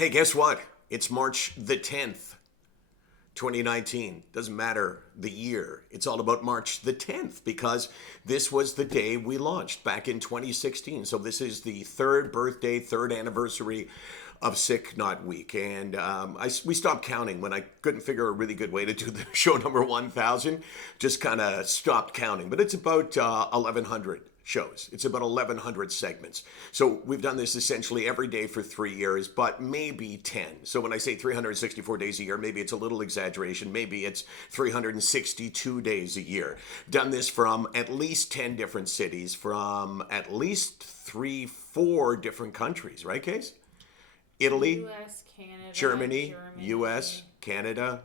Hey, guess what? It's March the 10th, 2019. Doesn't matter the year. It's all about March the 10th because this was the day we launched back in 2016. So this is the third birthday, third anniversary of SickNotWeak. And we stopped counting when I couldn't figure a really good way to do the show number 1000. Just kind of stopped counting. But it's about 1,100 shows. It's about 1,100 segments. So we've done this essentially every day for 3 years, but maybe 10. So when I say 364 days a year, maybe it's a little exaggeration. Maybe it's 362 days a year. Done this from at least 10 different cities, from at least 4 different countries, right, Case? Italy, US, Canada, Germany, US, Canada,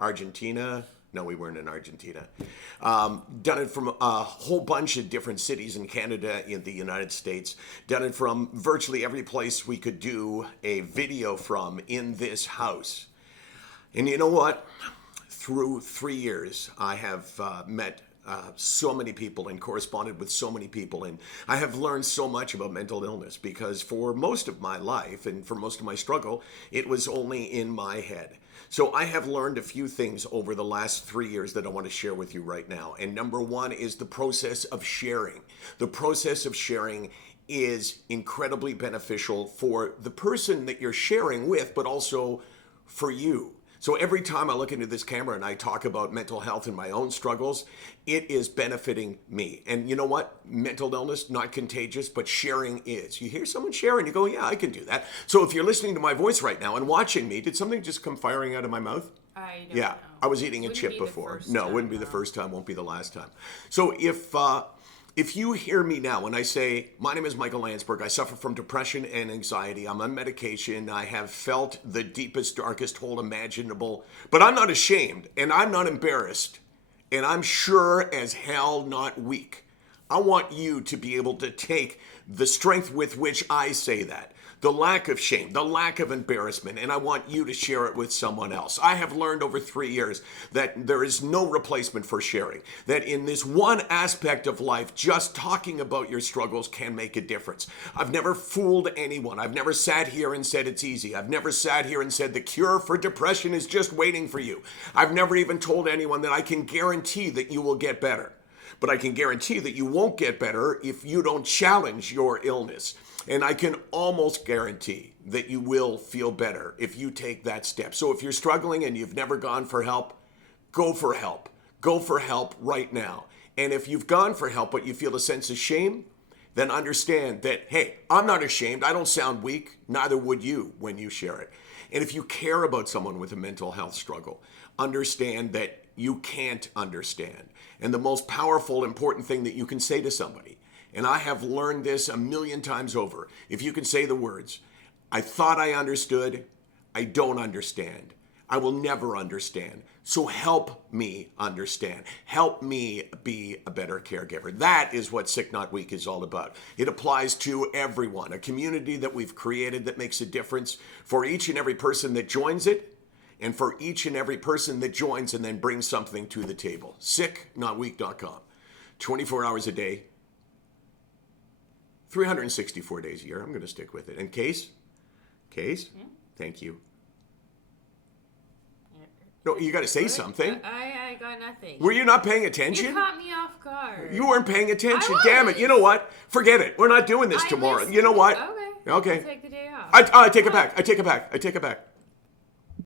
Argentina. No, we weren't in Argentina. Done it from a whole bunch of different cities in Canada, in the United States. Done it from virtually every place we could do a video from in this house. And you know what? Through 3 years, I have met so many people and corresponded with so many people, and I have learned so much about mental illness because for most of my life and for most of my struggle, it was only in my head. So I have learned a few things over the last 3 years that I want to share with you right now. And number one is the process of sharing. The process of sharing is incredibly beneficial for the person that you're sharing with, but also for you. So every time I look into this camera and I talk about mental health and my own struggles, it is benefiting me. And you know what? Mental illness, not contagious, but sharing is. You hear someone sharing, you go, yeah, I can do that. So if you're listening to my voice right now and watching me, did something just come firing out of my mouth? I don't Yeah, know. I was eating a Wouldn't chip be the before. first No, time, wouldn't be the though. first time, won't be the last time. So if you hear me now when I say, my name is Michael Landsblog, I suffer from depression and anxiety, I'm on medication, I have felt the deepest, darkest hole imaginable, but I'm not ashamed and I'm not embarrassed and I'm sure as hell not weak. I want you to be able to take the strength with which I say that, the lack of shame, the lack of embarrassment, and I want you to share it with someone else. I have learned over 3 years that there is no replacement for sharing, that in this one aspect of life, just talking about your struggles can make a difference. I've never fooled anyone. I've never sat here and said it's easy. I've never sat here and said the cure for depression is just waiting for you. I've never even told anyone that I can guarantee that you will get better. But I can guarantee that you won't get better if you don't challenge your illness. And I can almost guarantee that you will feel better if you take that step. So if you're struggling and you've never gone for help, go for help. Go for help right now. And if you've gone for help but you feel a sense of shame, then understand that, hey, I'm not ashamed. I don't sound weak. Neither would you when you share it. And if you care about someone with a mental health struggle, understand that you can't understand. And the most powerful, important thing that you can say to somebody, and I have learned this a million times over, if you can say the words, I thought I understood, I don't understand. I will never understand. So help me understand. Help me be a better caregiver. That is what SickNotWeak is all about. It applies to everyone, a community that we've created that makes a difference for each and every person that joins it, and for each and every person that joins and then brings something to the table. SickNotWeak.com. 24 hours a day, 364 days a year. I'm going to stick with it. And Case? Thank you. No, you got to say What? something. I got nothing. Were you not paying attention? You caught me off guard. You weren't paying attention. I Damn it. was. You know what? Forget it. We're not doing this tomorrow. listened. You know what? Okay. Okay. I'll take the day off. I take it back. I take it back.